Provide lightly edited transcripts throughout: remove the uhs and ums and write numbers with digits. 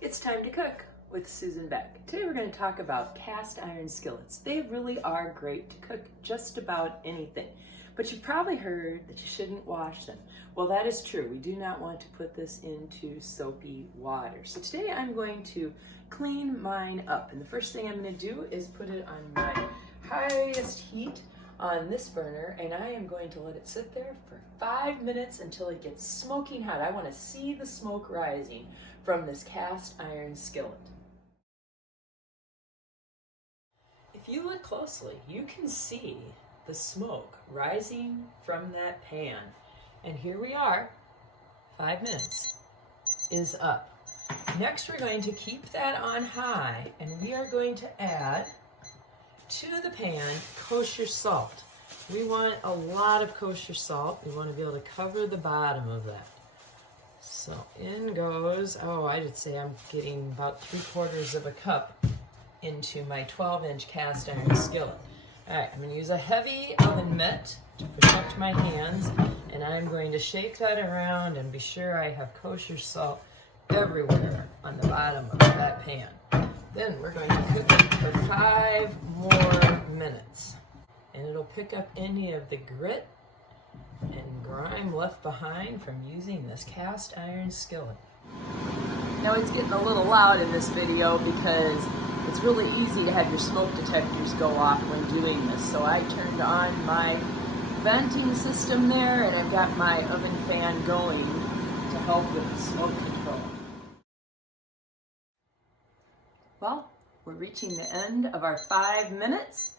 It's time to cook with Susan Beck. Today we're going to talk about cast iron skillets. They really are great to cook just about anything. But you've probably heard that you shouldn't wash them. Well, that is true. We do not want to put this into soapy water. So today I'm going to clean mine up. And the first thing I'm going to do is put it on my highest heat on this burner, and I am going to let it sit there for 5 minutes until it gets smoking hot. I want to see the smoke rising from this cast iron skillet. If you look closely, you can see the smoke rising from that pan. And here we are, 5 minutes is up. Next, we're going to keep that on high, and we are going to add to the pan kosher salt. We want a lot of kosher salt. We want to be able to cover the bottom of that. So in goes, I'd say I'm getting about 3/4 of a cup into my 12-inch cast iron skillet. All right, I'm going to use a heavy oven mitt to protect my hands, and I'm going to shake that around and be sure I have kosher salt everywhere on the bottom of that pan. Then we're going to cook it for 5 more minutes, and it'll pick up any of the grit and grime left behind from using this cast iron skillet. Now it's getting a little loud in this video because it's really easy to have your smoke detectors go off when doing this. So I turned on my venting system there, and I've got my oven fan going to help with the smoke control. Well, we're reaching the end of our 5 minutes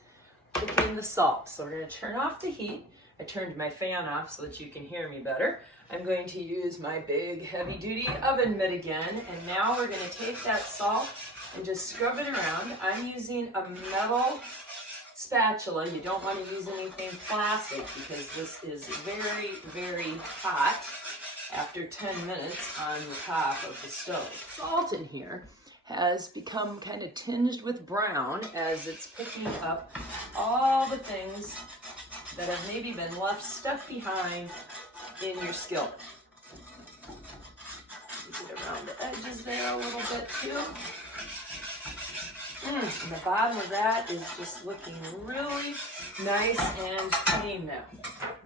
cooking the salt. So we're going to turn off the heat. I turned my fan off so that you can hear me better. I'm going to use my big heavy-duty oven mitt again, and now we're going to take that salt and just scrub it around. I'm using a metal spatula. You don't want to use anything plastic because this is very, very hot after 10 minutes on the top of the stove. Salt in here has become kind of tinged with brown as it's picking up all the things that have maybe been left stuck behind in your skillet. Get around the edges there a little bit too. And the bottom of that is just looking really nice and clean now.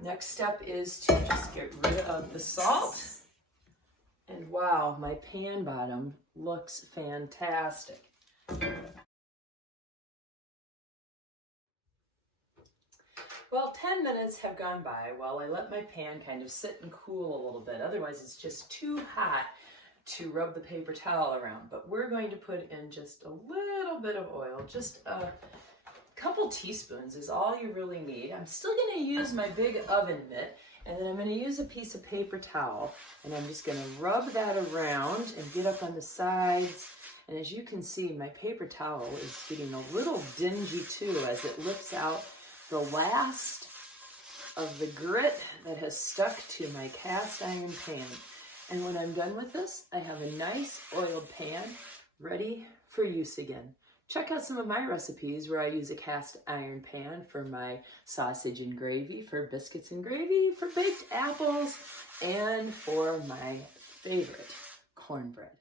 Next step is to just get rid of the salt. And wow, my pan bottom looks fantastic. Well, 10 minutes have gone by while I let my pan kind of sit and cool a little bit. Otherwise, it's just too hot to rub the paper towel around. But we're going to put in just a little bit of oil. Just a couple teaspoons is all you really need. I'm still going to use my big oven mitt, and then I'm going to use a piece of paper towel, and I'm just going to rub that around and get up on the sides. And as you can see, my paper towel is getting a little dingy too as it lifts out the last of the grit that has stuck to my cast iron pan. And when I'm done with this, I have a nice oiled pan ready for use again. Check out some of my recipes where I use a cast iron pan for my sausage and gravy, for biscuits and gravy, for baked apples, and for my favorite cornbread.